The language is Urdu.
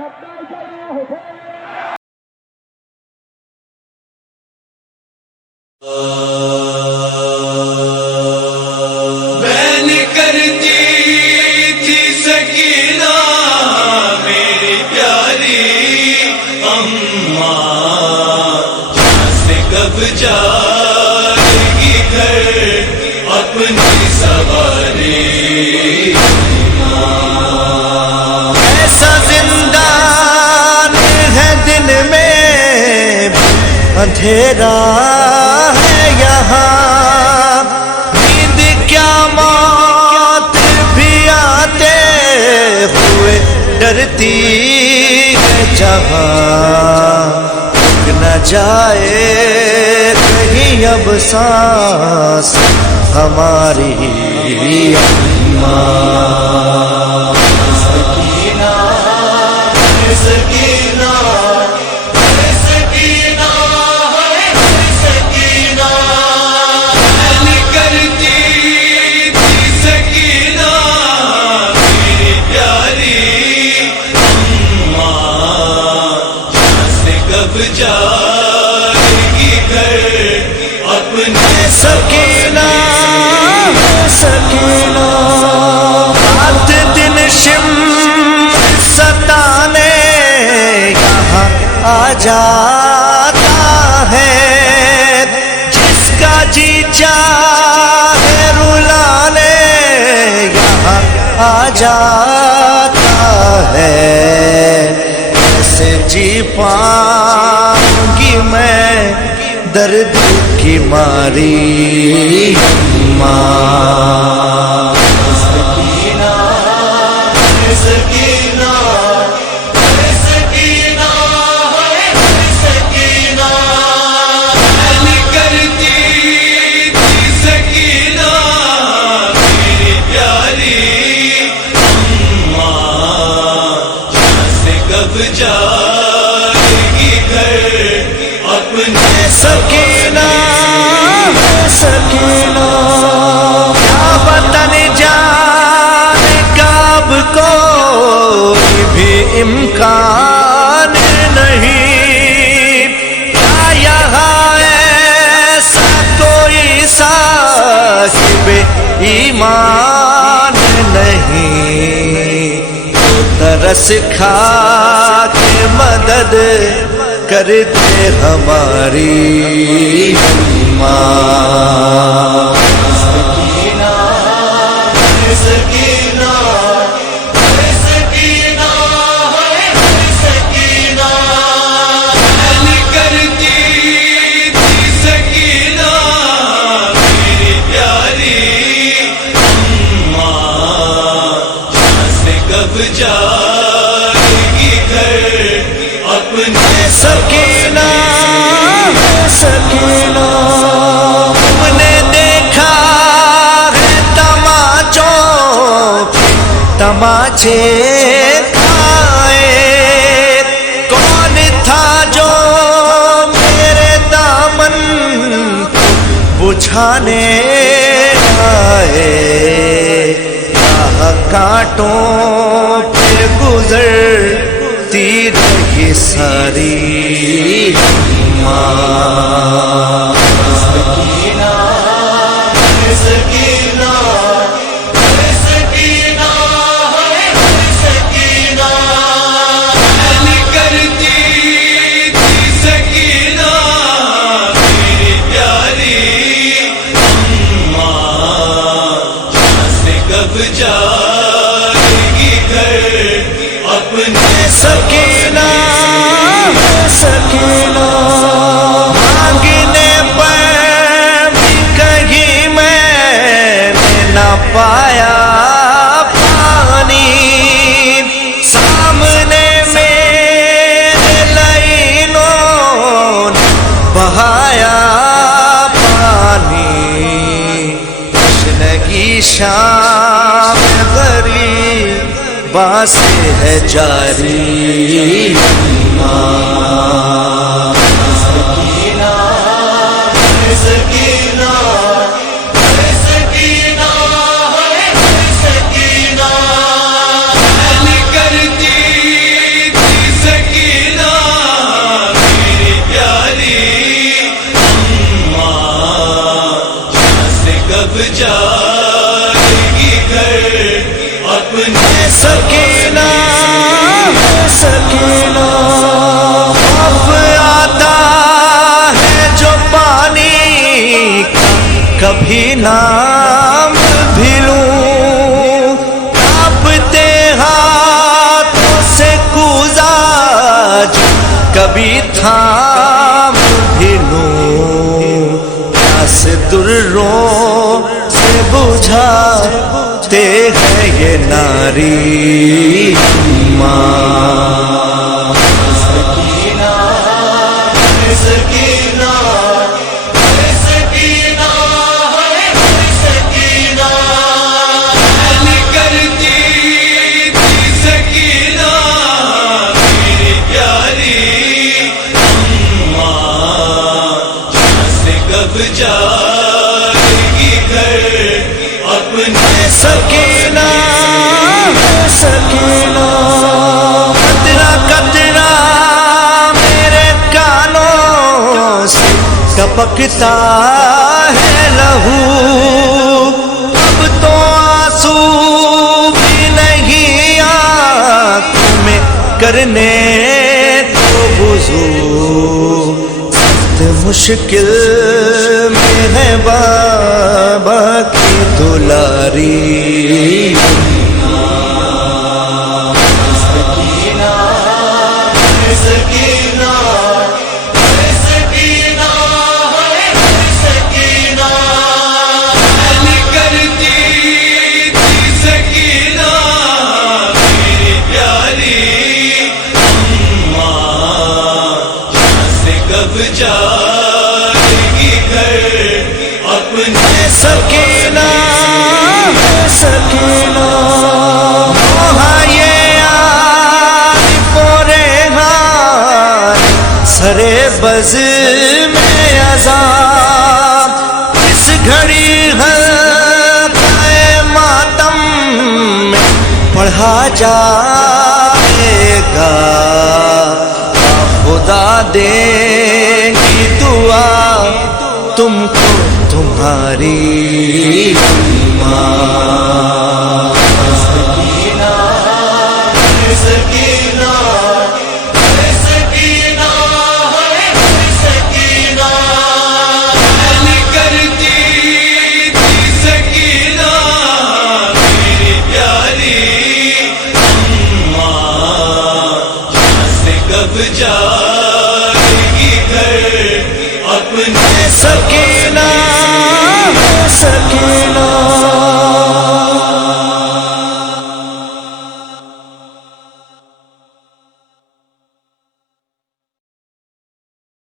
بہن کرتی تھی سکینہ میری پیاری اماں، جہاں سے کب جائے گی گھر اپنی سواری ایسا زندان ہے دن میں اندھیرا ہے یہاں، نیند کیا موت بھی آتے ہوئے ڈرتی ہے جہاں، رک نہ جائے کہیں اب سانس ہماری اماں۔ جائے گی گھر اپنے سکینہ سکینہ، رات دن شم ستانے یہاں آ جاتا ہے، جس کا جی چاہے رلانے یہاں آ جاتا ہے، کیسے جی پاؤں گی میں درد کی ماری اماں۔ سکینہ سکینہ سکینہ سکینہ، بہن کرتی تھی سکینہ میری پیاری اماں، جہاں سے کب جائے گی گھر اپنے سکینہ سکینہ، کیا وطن جانے کا اب کوئی بھی امکان نہیں، کیا یہاں ایسا کوئی صاحب ایمان نہیں، تو ترس کھا کے مدد کرتے ہماری اماں۔ سکینہ سکینہ سکینہ سکینہ، بہن کرتی تھی سکینہ میری پیاری اماں، جہاں سے کب جائے گی گھر اپنے سکینہ سکینہ، تم نے دیکھا ہے تماچوں تماچے کھائے، کون تھا جو میرے دامن کو بجھانے آئے، کانٹوں پہ گزرتی رہی ساری اماں۔ سکینہ سکینہ سکینہ سکینہ، بہن کرتی تھی سکینہ میری پیاری اماں، جہاں سے کب جائے گی گھر اپنے سکینہ سکینہ، مانگنے پر بھی کہیں میں نے نہ پایا پانی، سامنے میرے لائنوں نے بہایا پانی، تشنگی شام غریب باسی ہے جاری اماں۔ سکینہ سکینہ سکینہ سکینہ، بہن کرتی تھی سکینہ سکینہ خوف آتا ہے جو پانی کا کبھی نام بھی لوں کانپتے ہاتھوں سے کوزا جو کبھی تھام بھی لوں پیاس دروں سے بجھاتے ہیں یہ ناری ماں سکینہ سکینہ سکینہ سکینہ کرتی تھی سکینہ میری پیاری اماں سے کب جائے گی گھر اپنے سکینہ سکینہ قطرہ قطرہ میرے کانوں سے ٹپکتا ہے لہو اب تو آنسو بھی نہیں آنکھوں میں کرنے کو وضو سخت مشکل میں ہے بابا کی دلاری سکینہ سکینہ سکینہ سکینہ کرتی تھی سکینہ میری پیاری اماں سے کب جائے گی گھر اپنے سکینہ سکینہ سرے بز میں عذاب اس گھڑی حلقۂ ماتم میں پڑھا جائے گا خدا دے گی دعا تم کو تمہاری ماں سکینہ سکینہ سکینہ سکینہ کرتی تھی سکینہ میری پیاری اماں سے کب جائے گی گھر اپنے سکینہ سکینہ